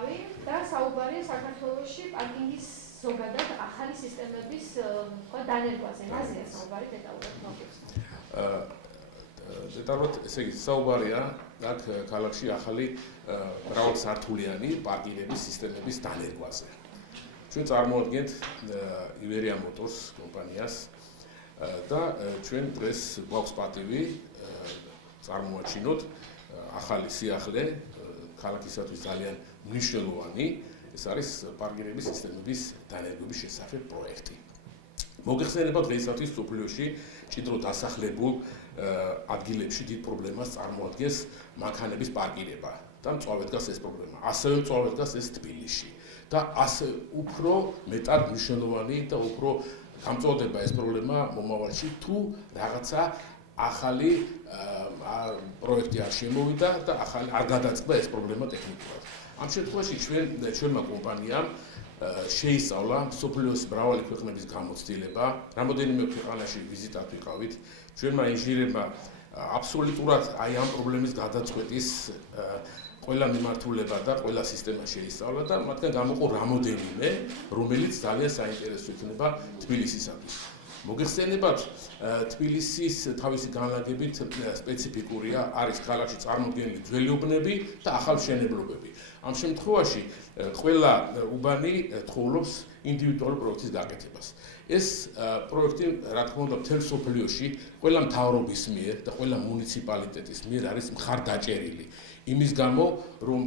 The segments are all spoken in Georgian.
ვიყავი და საუბარია საქართველოში პარკინგის ზოგადად ახალი სისტემების დანერგვაზე. მაზეა საუბარი დეტალურად მოგიხსნა. დეტალურად ესე იგი საუბარია აქ ქალაქში ახალი მრავალსართულიანი პარკინგების სისტემების დანერგვაზე. ჩვენ წარმოადგენთ Iberia Motors კომპანიას და ჩვენ დღეს გვაქვს პატივი წარმოაჩინოთ ახალი სიახლე ქალაქისათვის ძალიან მნიშვნელოვანი ეს არის პარკინგების სისტემების დანერგვების შესახებ პროექტი. მოგეხსენება დღეისათვის სოფლიოში ჭიდრო დასახლებულ ადგილებში დიდ პრობლემას წარმოადგენს მანქანების პარკირება და მწვავედ დგას ეს პრობლემა. ასევე მწვავედ დგას ეს თბილისში და ასე უფრო მეტად მნიშვნელოვანი და უფრო გამწვავდება ეს პრობლემა მომავალში თუ რაღაცა ახალი პროექტი არ შემოვიდა და ახალი არ გადაწყდა ეს პრობლემა ტექნიკურად. ამ შემთხვევაში ჩვენმა კომპანიამ შეისწავლა სოფლიოს მრავალი ქვეყნების გამოცდილება, რამოდენიმე ქვეყანაში ვიზიტად ვიყავით. ჩვენმა ინჟინერებმა აბსოლუტურად აი ამ პრობლემის გადაწყვეტის ყველა მიმართულება და ყველა სისტემა შეისწავლა და მათგან გამოყო რამოდენიმე, რომელიც ძალიან საინტერესო იქნება თბილისისათვის. მოგეხსენებათ, თბილისის თავისი განლაგებით სპეციფიკურია, არის ქალაქში წარმოდგენილი ძველი უბნები და ახალმშენებლობები. ამ შემთხვევაში ყველა უბანი თხოვნობს ინდივიდუალურ პროექტის გაკეთებას. ეს პროექტი, რა თქმა უნდა, მთელ სოფლიოში ყველა მთავრობის მიერ და ყველა მუნიციპალიტეტის მიერ არის მხარდაჭერილი. იმის გამო, რომ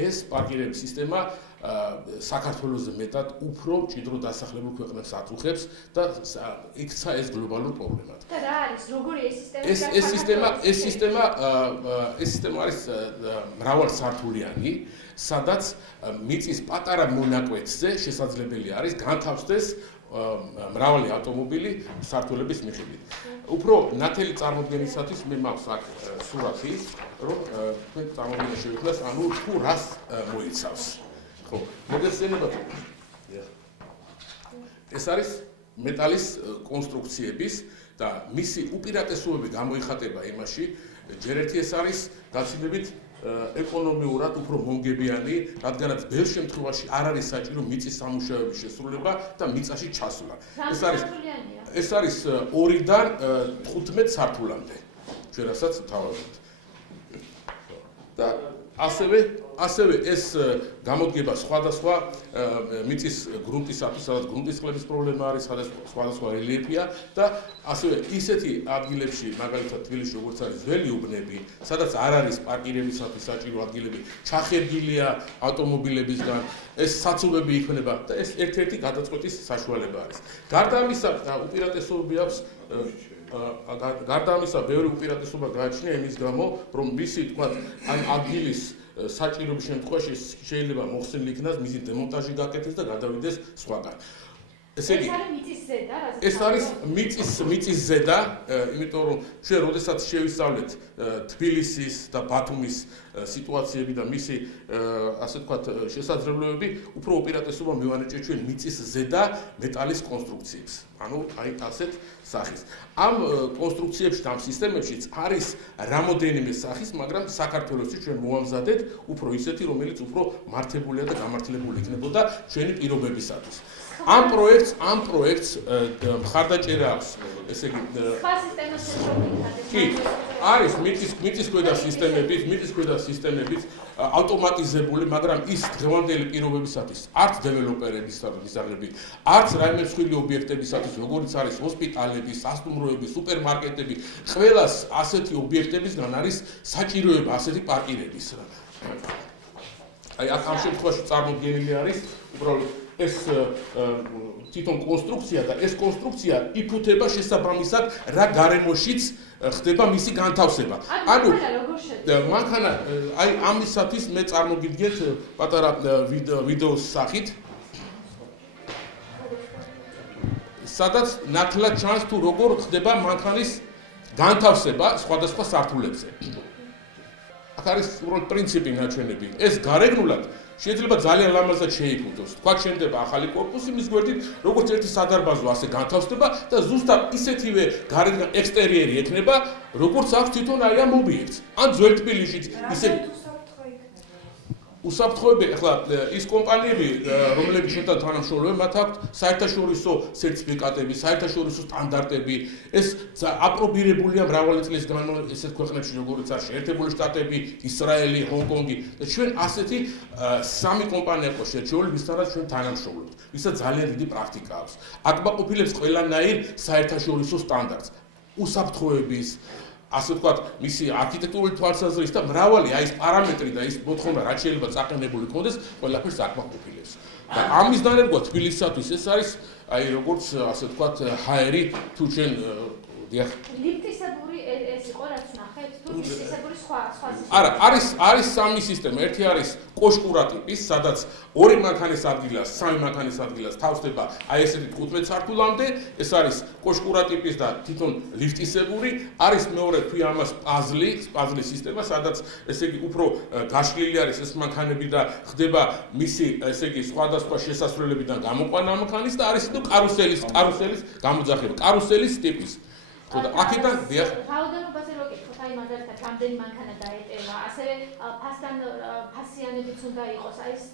ეს პარკინგების სისტემა საქართველოზე მეტად უფრო მჭიდრო დასახლებულ ქვეყნებს აწუხებს და იქცა ეს გლობალურ პრობლემად. და რა არის, როგორი ეს სისტემა? ეს სისტემა არის მრავალსართულიანი, სადაც მიწის პატარა მონაკვეთზე შესაძლებელი არის განთავსდეს მრავალი ავტომობილი სართულების მიხედვით. უფრო ნათელი წარმოდგენისათვის მე მაქვს აქ სურათი, რომ თქვენ წარმოდგენა შევიქმნას, ანუ თუ რას მოიცავს. ხო, მოგეხსენებათ. ეს არის მეტალის კონსტრუქციების და მისი უპირატესობები გამოიხატება იმაში, ჯერ ერთი ეს არის გაცილებით ეკონომიურად უფრო მონგებიანი, რადგანაც ბევრ შემთხვევაში არ არის საჭირო მიწის სამუშაოების შესრულება და მიწაში ჩასვლა. ეს არის 2-დან 15 სართულამდე. ჩვენ რასაც ვთავაზობთ. და ასევე ეს გამოდგება სხვადასხვა მიწის გრუნტისათვის, სადაც გრუნტის წყლების პრობლემა არის, სადაც სხვადასხვა რელიეფია და ასევე ისეთი ადგილებში, მაგალითად თბილისში, როგორც არის ძველი უბნები, სადაც არ არის პარკინგებისათვის საჭირო ადგილები, ჩახერგილია ავტომობილებისგან, ეს საცობები იქნება და ეს ერთ-ერთი გადაწყვეტის საშუალება არის. გარდა ამისა, უპირატესობები აქვს გარდა ამისა, ბევრი უპირატესობა გააჩნია იმის გამო, რომ მისი, თქვათ, ან ადგილის საჭიროების შემთხვევაში შეიძლება მოხსნილი იქნას მისი დემონტაჟი გაკეთდეს და გადავიდეს სხვაგან. ესე იგი, ეს არის მიწის ზედა, იმიტომ რომ ჩვენ როდესაც შევისწავლეთ თბილისის და ბათუმის სიტუაციები და მისი ასე ვთქვათ შესაძლებლობები, უფრო უპირატესობა მივანიჭეთ ჩვენ მიწის ზედა მეტალის კონსტრუქციებს. ანუ აი ასეთ სახის. ამ კონსტრუქციებში და ამ სისტემებშიც არის რამოდენიმე სახის, მაგრამ საქართველოში ჩვენ მოვამზადეთ უფრო ისეთი, რომელიც უფრო მართებულია და გამართლებული იქნებოდა ჩვენი პირობებისათვის. ამ პროექტს მხარდაჭერა აქვს, ესე იგი სხვა სისტემას კი, არის მიწის ქვედა სისტემებით, ავტომატიზებული, მაგრამ ის დღევანდელი პირობებისათვის არც დეველოპერებისათვის მისაღები, არც რაიმე მსხვილი ობიექტებისათვის, როგორც არის ჰოსპიტალები, სასტუმროები, სუპერმარკეტები, ყველას ასეთი ობიექტებისგან არის საჭიროება ასეთი პარკინგების. აი ამ შემთხვევაში წარმოდგენილი არის უბრალოდ ეს თვითონ კონსტრუქცია და ეს კონსტრუქცია იფუთება შესაბამისად რა გარემოშიც ხდება მისი განთავსება. ანუ მანქანა აი ამისათვის მე წარმოგიდგენთ პატარა ვიდეოს სახით, სადაც ნათლად ჩანს თუ როგორ ხდება მანქანის განთავსება სხვადასხვა სართულებზე. აქ არის უბრალოდ პრინციპი ნაჩვენები. ეს გარეგნულად შეიძლება ძალიან ლამაზად შეიფუთოს. თქვა შენდება ახალი კორპუსი მის გვერდით, როგორც ერთი სადარბაზო ასე განთავსდება და ზუსტად ისეთივე გარედან ექსტერიერი ექნება, როგორც აქვს თვითონ აი ამ ობიექტს. ან ძველ თბილისშიც ისე უსაფრთხოები ახლა ის კომპანიები, რომლებიც ჩვენთან თანამშრომლობენ, მათ აქვთ საერთაშორისო სერტიფიკატები, საერთაშორისო სტანდარტები. ეს აპრობირებულია მრავალი წლის განმავლობაში ესეთ ქვეყნებში, როგორიც არის შეერთებული შტატები, ისრაელი, ჰონკონგი და ჩვენ ასეთი სამი კომპანია ყავს შეჩეული, ვისთანაც ჩვენ თანამშრომლობთ. ვისაც ძალიან დიდი პრაქტიკა აქვს. აკმაყოფილებს ყველანაირ საერთაშორისო სტანდარტს, უსაფრთხოების ასე ვთქვათ, მისი არქიტექტურული თვალსაზრისით და მრავალი აი ეს პარამეტრი და ის მოთხოვნა, რაც შეიძლება წაყენებული იქონდეს, ყველაფერს აკმაყოფილებს. და ამის დანერგვა თბილისისათვის ეს არის აი როგორც ასე ვთქვათ, ჰაერი თუ ჩვენ დიახ. ლიფტისებური ეს იყო რაც ნახეთ, თუ ლიფტისებური სხვა არა, არის სამი სისტემა. ერთი არის კოშკურა ტიპის, სადაც ორი მანქანის ადგილას, სამი მანქანის ადგილას თავსდება აი ესეთი 15 სართულამდე, ეს არის კოშკურა ტიპის და თვითონ ლიფტისებური, არის მეორე თქვი ამას პაზლის სისტემა, სადაც ესე იგი უფრო გაშლილი არის ეს მანქანები და ხდება მისი ესე იგი სხვადასხვა შესასვლელებიდან გამოყვანა მანქანის და არის თუ კარუსელის გამოძახება, კარუსელის ტიპის. ხო და აქედან დიახ. რაოდენობაზე რო გითხოთ, აი მაგალითად, რამდენი მანქანა დაეტევა, ასევე ფასიანებიც უნდა იყოს, აი ეს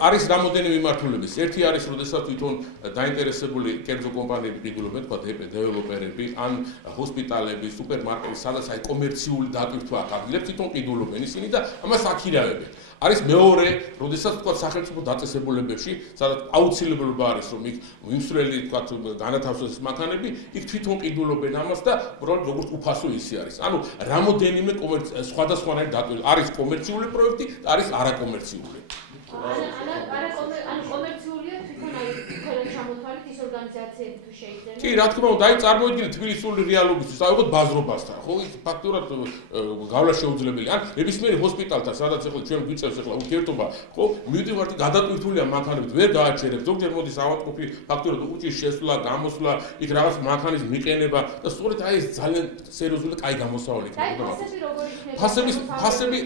არის რამოდენიმე მიმართულების. ერთი არის, როდესაც თვითონ დაინტერესებული კერძო კომპანიები ყიდულობენ, თქვა დეველოპერები, ან ჰოსპიტალები, სუპერმარკეტები, სადაც აი კომერციული დატვირთვა აქვს ადგილებს, თვითონ ყიდულობენ ისინი და ამას აქირავებენ. არის მეორე, როდესაც თქვა სახელმწიფო დაწესებულებებში, სადაც აუცილებლობა არის, რომ იქ მიმსვლელი თქვა განათავსოს მანქანები, იქ თვითონ ყიდულობენ ამას და უბრალოდ როგორც უფასო ისე არის. ანუ რამოდენიმე სხვადასხვანაირი დატვირთვა არის კომერციული პროექტი და არის არაკომერციული. ანუ კომერციულია თვითონ აი თქვენ ჩამოთვალეთ ის ორგანიზაციები თუ შეიძლება. კი, რა თქმა უნდა, აი წარმოიდგინეთ თბილისური რეალობისთვის, აი ვიღოთ ბაზრობასთან, ხო? ის ფაქტურად გავლა შეუძლებელი. ან ნებისმიერ ჰოსპიტალთან, სადაც ახლა ჩვენ გვიწევს ახლა ურთიერთობა, ხო? მივდივართ, გადატვირთულია მანქანებით, ვერ გააჩერებთ. ზოგჯერ მოდის ავადმყოფი ფაქტურად უჭირს შესვლა, გამოსვლა, იქ რაღაც მანქანის მიყენება და სწორედ აი ეს ძალიან სერიოზული კაი გამოსავალი იქნება. ფასები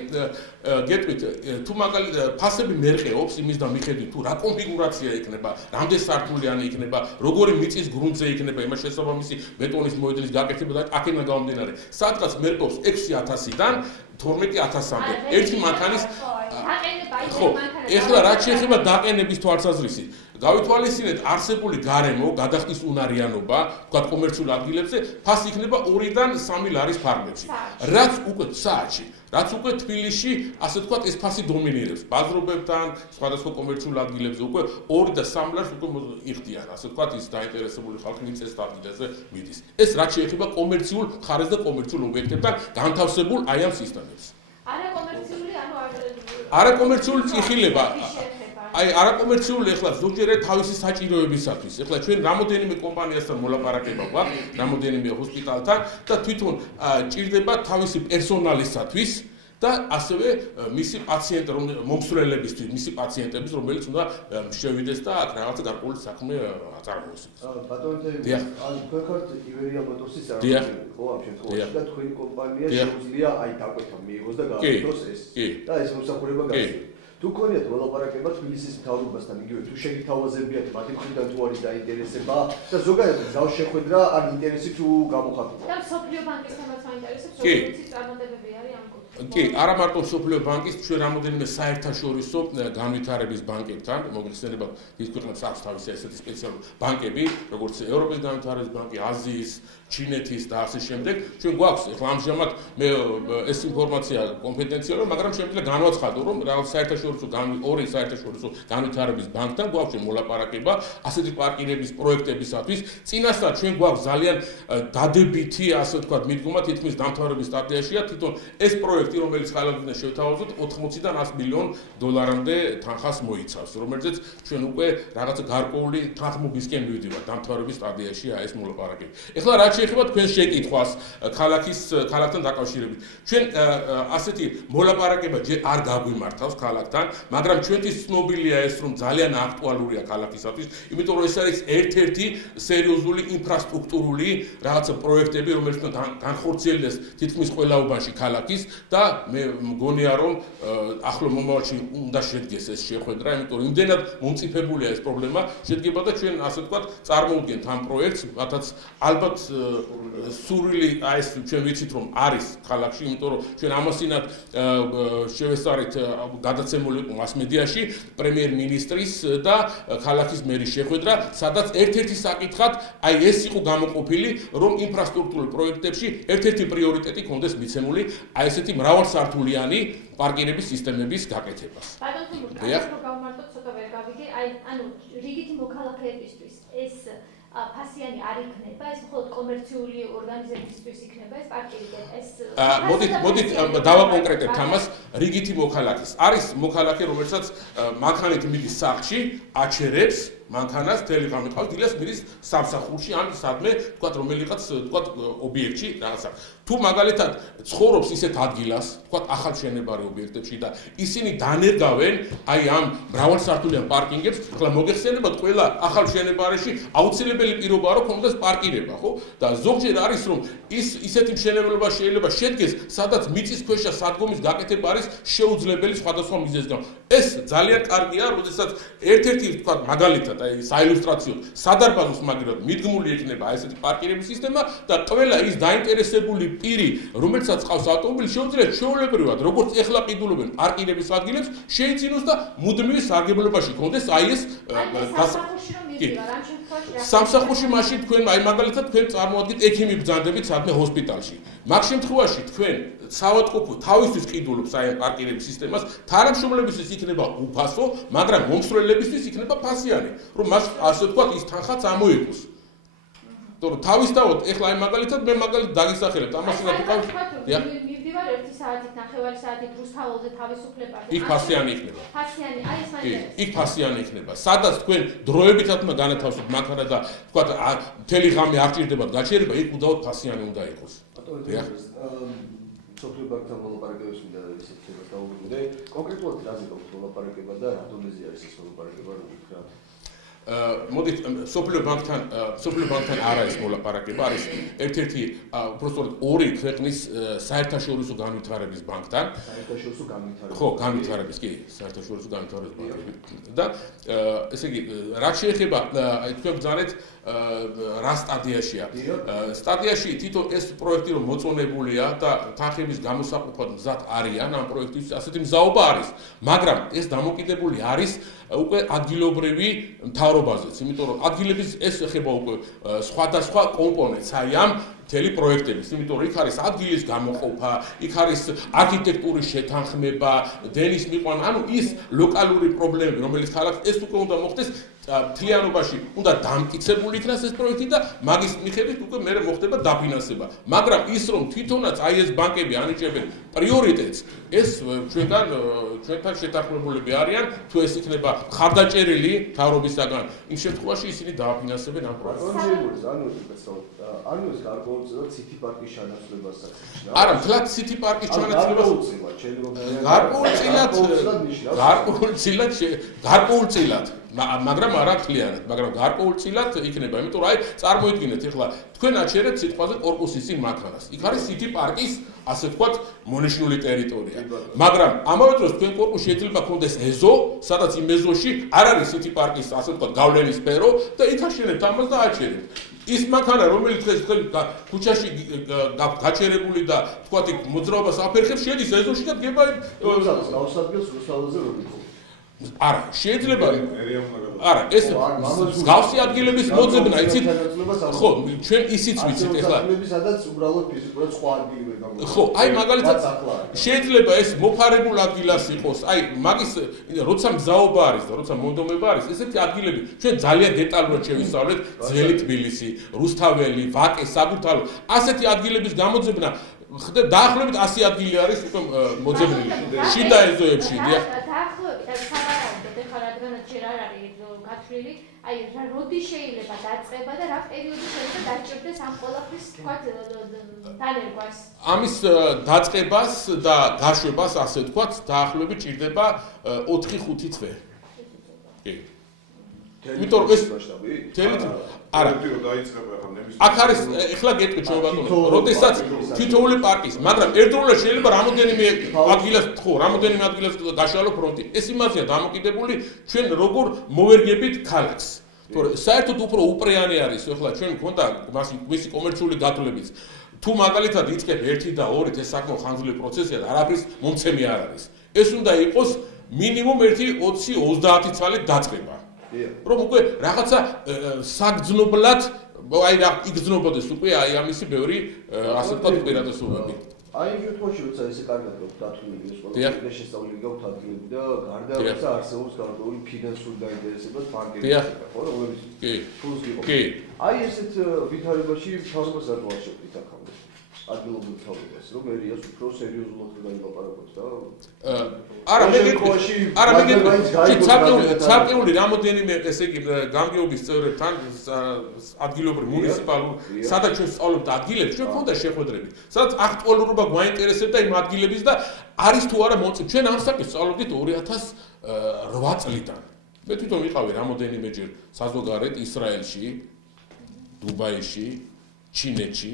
გეტყვით, თუ მაგალითად ფასები მერყეობს იმის და მიხედვით თუ რა კონფიგურაცია იქნება, რამდენი სართულიანი იქნება, როგორი მიწის გრუნტზე იქნება, იმას შესაბამისი ბეტონის მოედნის გაკეთება და აქედან გამომდინარე, სადღაც მერყეობს 6000-დან 12000-მდე. ერთი მანქანის ხო, ეხლა რაც შეეხება დაყენების თვალსაზრისით, გავითვალისწინეთ არსებული გარემო, გადახდის უნარიანობა, თქვა კომერციულ ადგილებზე, ფასი იქნება 2-დან 3 ლარის ფარგლებში. რაც უკვე თბილისში, ასე ვთქვათ, ეს ფასი დომინირებს. ბაზრობებთან, სხვადასხვა კომერციულ ადგილებზე უკვე 2 და 3 ლარს უკვე იხდიან, ასე ვთქვათ, ის დაინტერესებული ხალხი მიწის ადგილზე მიდის. ეს რაც შეეხება კომერციულ მხარეს და კომერციულ ობიექტებთან განთავსებულ აი ამ სისტემებს. არაკომერციული წიხილება აი არაკომერციული ეხლა ზოგჯერ თავისი საჭიროებისათვის. ეხლა ჩვენ რამოდენიმე კომპანიასთან მოლაპარაკება გვაქვს, რამოდენიმე ჰოსპიტალთან და თვითონ ჭირდება თავისი პერსონალისათვის და ასევე მისი მომსვლელებისთვის, მისი პაციენტების, რომელიც უნდა შევიდეს და აქ რაღაცა გარკვეული საქმე აწარმოოს. ბატონო, ან თქვენ ხართ ივერია მოტორსის წარმომადგენელი, ხო, ამ შემთხვევაში და თქვენი კომპანია შეუძლია აი დაკვეთა მიიღოს და გააკეთოს ეს. და ეს მომსახურება გასცეს. თუ გქონიათ მოლაპარაკება თბილისის მთავრობასთან, იგივე თუ შეგითავაზებიათ მათი მხრიდან თუ არის დაინტერესება და ზოგადად ძალ შეხვედრა ან ინტერესი თუ გამოხატვა. და სოფლიო ბანკის თემაც მაინტერესებს, როგორც წარმატებები არის ამ კუთხით. კი, არა მარტო სოფლიო ბანკის, ჩვენ რამოდენიმე საერთაშორისო განვითარების ბანკებთან, მოგხსენებათ, ის ქვეყნებს აქვს თავისი ესეთი სპეციალური ბანკები, როგორც ევროპის განვითარების ბანკი, აზიის, ჩინეთის და ასე შემდეგ. ჩვენ გვაქვს ახლა ამჟამად მე ეს ინფორმაცია კონფიდენციალურია, მაგრამ შემიძლია განვაცხადო, რომ რაღაც ორი საერთაშორისო განვითარების ბანკთან გვაქვს მოლაპარაკება ასეთი პარკირების პროექტებისათვის. წინასწარ ჩვენ გვაქვს ძალიან დადებითი, ასე ვთქვათ, მიდგომა თითქმის დამთავრების სტადიაშია თვითონ ეს პროექტი, რომელიც ხალხებიდან შევთავაზოთ, 80-დან 100 მილიონ დოლარამდე თანხას მოიცავს, რომელზეც ჩვენ უკვე რაღაც გარკვეული თანხმობისკენ მივდივართ დამთავრების სტადიაშია ეს მოლაპარაკება. ეხლა რაც შეეხება თქვენს შეკითხვას ქალაქთან დაკავშირებით. ჩვენ ასეთი მოლაპარაკება ჯერ არ გაგვიმართავს ქალაქთან, მაგრამ ჩვენთვის ცნობილია ეს, რომ ძალიან აქტუალურია ქალაქისათვის, იმიტომ რომ ეს არის ერთ-ერთი სერიოზული ინფრასტრუქტურული რაღაცა პროექტები, რომელიც განხორციელდეს თითქმის ყველა უბანში ქალაქის და მე მგონია რომ ახლო მომავალში უნდა შედგეს ეს შეხვედრა, იმიტომ რომ იმდენად მომწიფებულია ეს პრობლემა, შედგება და ჩვენ ასე ვთქვათ წარმოვიდგენთ ამ პროექტს, რადგან ალბათ სურვილი აი ეს ჩვენ ვიცით რომ არის ქალაქში, იმიტომ რომ ჩვენ ამასინად შევესწარით გადაცემული იყო მასმედიაში პრემიერ-მინისტრის და ქალაქის მერის შეხვედრა, სადაც ერთ-ერთი საკითხად აი ეს იყო გამოყოფილი, რომ ინფრასტრუქტურულ პროექტებში ერთ-ერთი პრიორიტეტი კონდეს მიცემული აი ესეთი მრავალსართულიანი პარკირების სისტემების გაკეთებას. ბატონ თუმურდა, ეს რო გავმარტოთ ცოტა ვერ გავიგე, აი ანუ რიგითი მოქალაქეებისთვის ეს ფასიანი არ იქნება, ეს მხოლოდ კომერციული ორგანიზაციისთვის იქნება ეს პარკინგი, ეს მოდით დავაკონკრეტებთ ამას რიგითი მოქალაქის. არის მოქალაქე, რომელსაც მანქანით მიდის სახლში, აჩერებს მანქანას თელეგრამი ყავს დილას მიდის სამსახურში ან სადმე თქვათ რომელიღაც თქვათ ობიექტში რაღაცა თუ მაგალითად ცხოვრობს ისეთ ადგილას თქვათ ახალშენებარი ობიექტებში და ისინი დანერგავენ აი ამ მრავალსართულიან პარკინგებს ახლა მოგეხსენებათ ყველა ახალშენებარეში აუცილებელი პირობაა რომ კონდეს პარკირება ხო და ზოგჯერ არის რომ ისეთი მშენებლობა შეიძლება შედგეს სადაც მიწისქვეშა სადგომის გაკეთება არის შეუძლებელი სხვადასხვა მიზეზის გამო ეს ძალიან კარგია როდესაც ერთ-ერთი თქვათ მაგალითად აი საილუსტრაციო სადარბაზოს მაგალითად მიდგმული ექნება აი ესეთი პარკირების სისტემა და ყველა ის დაინტერესებული პირი რომელსაც ყავს ავტომობილი შეუძლია ჩვეულებრივად როგორც ეხლა ყიდულობენ პარკირების ადგილებს შეიცინოს და მუდმივი სარგებლობაში კონდეს აი ეს სამსახურში მაშინ თქვენ აი მაგალითად თქვენ წარმოადგენთ ექიმი ბრძანდებით სადმე ჰოსპიტალში მაგ შემთხვევაში თქვენ საავადმყოფო თავისთვის ყიდულობს აი ამ პარკირების სისტემას თანამშრომლებისთვის იქნება უფასო მაგრამ მომსვლელებისთვის იქნება ფასიანი რომ მას ასე ვთქვათ ის თანხა წამოიღოს თორემ თავისთავად ეხლა აი მაგალითად მე მაგალითად დაგისახელებთ ამას უნდა ვიყავ მივდივარ 1 საათით 9 საათით რუსთაველზე თავისუფლებაზე იქ ფასიანი იქნება ფასიანი აი ეს მაინტერესებს იქ ფასიანი იქნება სადაც თქვენ დროებითაც უნდა განათავსოთ მანქანა და ვთქვათ მთელი ღამე არ ჭირდებათ გაჩერება იქ უდაოდ ფასიანი უნდა იყოს სოფლიო ბანკთან მოლაპარაკებებს მინდა ისეთ თემას დავუბრუნდე კონკრეტულად რაზე გაქვთ მოლაპარაკება და რა დონეზე არის ეს მოლაპარაკება რომ ვიქრათ მოდით სოფლიო ბანკთან არ არის მოლაპარაკება არის ერთ-ერთი უბრალოდ ორი ქვეყნის საერთაშორისო განვითარების ბანკთან საერთაშორისო განვითარების ხო განვითარების კი საერთაშორისო განვითარების ბანკთან და ესე იგი რაც შეეხება აი თქვენ ბრძანეთ რა სტადიაშია სტადიაში თვითონ ეს პროექტი რომ მოწონებულია და თანხების გამოსაყოფად მზად არიან ამ პროექტის ასეთი მზაობა არის მაგრამ ეს დამოკიდებული არის უკვე ადგილობრივი მთავრობაზეც იმიტომ რომ ადგილების ეს ეხება უკვე სხვადასხვა კომპონენტს აი ამ მთელი პროექტების იმიტომ რომ იქ არის ადგილის გამოყოფა იქ არის არქიტექტურის შეთანხმება დენის მიყვანა ანუ ის ლოკალური პრობლემები რომელიც ქალაქს ეს უკვე უნდა მოხდეს მთლიანობაში უნდა დამტკიცებული იქნას ეს პროექტი და მაგის მიხედვით უკვე მე მოხდება დაფინანსება მაგრამ ის რომ თვითონაც აი ეს ბანკები ანიჭებენ პრიორიტეტს ეს ჩვენთან შეთანხმებულები არიან თუ ეს იქნება ხარდაჭერილი მთავრობისაგან იმ შემთხვევაში ისინი დააფინანსებენ ამ პროექტს ანუ ეს გარკვეულწილად city park-ის ჩანაცვლებას არა მთლად city park-ის გარკვეულწილად მაგრამ არა მთლიანად მაგრამ გარკვეულწილად იქნება იმიტომ რომ აი წარმოიდგინეთ ეხლა თქვენ აჩერებთ სიტყვაზე კორპუსის წინ მანქანას იქ არის city park-ის ასე ვთქვათ მონიშნული ტერიტორია მაგრამ ამავე დროს თქვენ კორპუსში შეიძლება გქონდეს ეზო სადაც იმ ეზოში არ არის city park-ის ასე ვთქვათ გავლენის სფერო და იქ აშენებთ ამას და აჩერებთ ის მანქანა რომელიც დღეს თქვენ ქუჩაში გაჩერებული და ვთქვათ იქ მოძრაობას აფერხებს შედის ეზოში და დგება გავსადგეს რუსთაველზე რომ იყო არა შეიძლება არა ეს გავსი ადგილების მოძებნა იცით ხო ჩვენ ისიც ვიცით ეხლა სადაც უბრალოდ ფიზიკურად სხვა ადგილი ვერ გამოდის ხო აი მაგალითად შეიძლება ეს მოფარებულ ადგილას იყოს აი მაგის როცა მზაობა არის და როცა მონდომება არის ესეთი ადგილები ჩვენ ძალიან დეტალურად შევისწავლეთ ძველი თბილისი რუსთაველი ვაკე საბურთალო ასეთი ადგილების გამოძებნა ხდება დაახლოებით 100 ადგილი არის უკვე მოძებნილი შიდა ეზოებში დაახლოებით სავარაუდოდ ეხლა რადგანაც შენ არ არის გათვლილი აი როდი შეიძლება დაწყება და რა პერიოდი შეიძლება დაჭირდეს ამ ყველაფრის თქვა დანერგვას ამის დაწყებას და გაშვებას ასე ვთქვათ დაახლოებით ჭირდება 4-5 თვე კი იმიტომ რომ ეს არა აქ არის ეხლა გეტყვი ჩვენ ბატონო როდესაც თითოეული პარტიის მაგრამ ერთდროულად შეიძლება რამოდენიმე ადგილას გაშალო ფრონტი ეს იმაზეა დამოკიდებული ჩვენ როგორ მოვერგებით ქალაქს თორე საერთოდ უფრო უპრეანი არის ეხლა ჩვენ მქონდა მისი კომერციული გათვლებიც თუ მაგალითად იწყებ 1 და 2 ეს საკმაოდ ხანძრული პროცესია და არაფრის მომცემი არ არის ეს უნდა იყოს მინიმუმ 20-30 წელი დაწყება რომ უკვე რაღაცა საგრძნობლად აი რა იგრძნობოდეს უკვე აი ამისი ბევრი ასე ვთქვათ უპირატესობები აი იმ შემთხვევაში როცა ესე კარგად გაქვთ დათვლილი ეს ყველა შესწავლილი გაქვთ ადგილები და გარდა როცა არსებობს გარკვეული ფინანსური დაინტერესება ბანკების ხო რომლებიც ფულს გიყო აი ესეთ ვითარებაში თავრობას რატო არ შევდით აქამდე ადგილობრივ თავრობას რომ მერიას უფრო სერიოზულად გაილაპარაკოთ და არა მე ცალკეული რამოდენიმე ესე იგი გამგეობის წევრებთან ადგილობრივ მუნიციპალურ სადაც ჩვენ სწავლობთ ადგილებს ჩვენ გვქონდა შეხვედრები სადაც აქტუალურობა გვაინტერესებდა იმ ადგილების და არის თუ არა მოწმე ჩვენ ამ საკითხს სწავლობდით 2008 წლიდან მე თვითონ ვიყავი რამოდენიმეჯერ საზოგადოებრივ ისრაელში დუბაიში ჩინეთში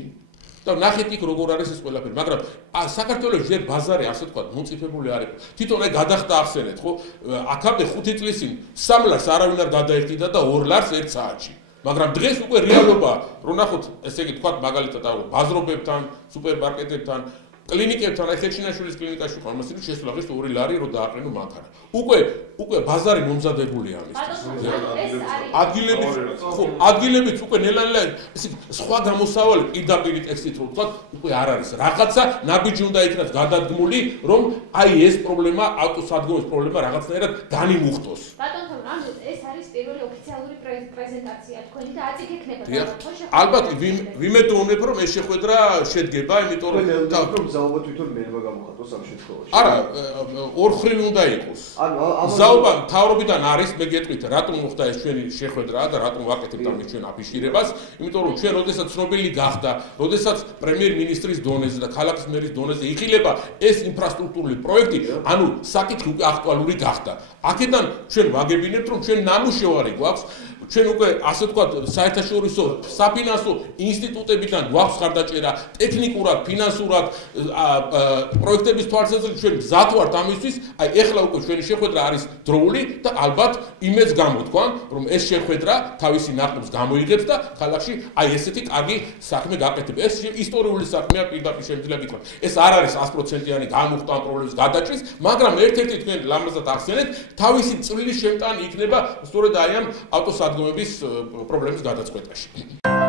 და ნახეთ იქ როგორ არის ეს ყველაფერი მაგრამ საქართველოს ჯერ ბაზარი ასე თქვა მოწიფებული არ იყო თვითონ აი გადახდა ახსენეთ ხო აქამდე 5 წლის წინ 3 ლარს არავინ არ გადაერთიდა და 2 ლარს 1 საათში მაგრამ დღეს უკვე რეალობა რო ნახოთ ესე იგი თქვა მაგალითად ბაზრობებთან სუპერმარკეტებთან კლინიკებთან აი ხეჩინაშვილის კლინიკაში ვიყავ მასე შესვლა ღირს 2 ლარი რო დააყენო მანქანა უკვე ბაზარი მომზადებულია ამის ადგილებიც უკვე ნელა ესე სხვა გამოსავალი პირდაპირ ტექსტით რო ვთქვა უკვე არ არის რაღაცა ნაბიჯი უნდა იქნას გადადგმული რომ აი ეს პრობლემა ავტოსადგომის პრობლემა რაღაცნაირად განიმუხტოს ბატონო რამე ეს არის პირველი ოფიციალური პრეზენტაცია თქვენი და აწიგ ექნება ალბათ ვიმედოვნებ რომ ეს შეხვედრა შედგება იმიტომ რომ ზაობა თვითონ მენება გამოხატოს ამ შემთხვევაში. არა, ორხრივი უნდა იყოს. ზაობა მთავრობიდან არის, მე გეტყვით, რატომ მოხდა ეს ჩვენი შეხვედრა და რატომ ვაკეთებთ ამის ჩვენ აფიშირებას? იმიტომ რომ ჩვენ როდესაც ცნობილი გახდა, როდესაც პრემიერ-მინისტრის დონეზე და ქალაქის მერის დონეზე იხილება ეს ინფრასტრუქტურული პროექტი, ანუ საკითხი უკვე აქტუალური გახდა. აქედან ჩვენ ვაგებინებთ, რომ ჩვენ ნამუშევარი გვაქვს ჩვენ უკვე ასე ვთქვათ საერთაშორისო საფინანსო ინსტიტუტებიდან გვაქვს ხარდაჭერა ტექნიკურად, ფინანსურად პროექტების თვალსაზრისით ჩვენ მზად ვართ ამისთვის, აი ეხლა უკვე ჩვენი შეხვედრა არის დროული და ალბათ იმედს გამოთქვან, რომ ეს შეხვედრა თავისი ნაყოფს გამოიღებს და ქალაქში აი ესეთი კარგი საქმე გაკეთება. ეს ისტორიული საქმეა პირდაპირ შემიძლია გითხრათ. ეს არ არის 100%-იანი განუხტა ამ პრობლემის გადაჭრის, მაგრამ ერთ-ერთი თქვენ ლამაზად ახსენეთ, თავისი წვლილი შემტანი იქნება სწორედ აი ამ ავტოსადგომების პრობლემის გადაწყვეტაში.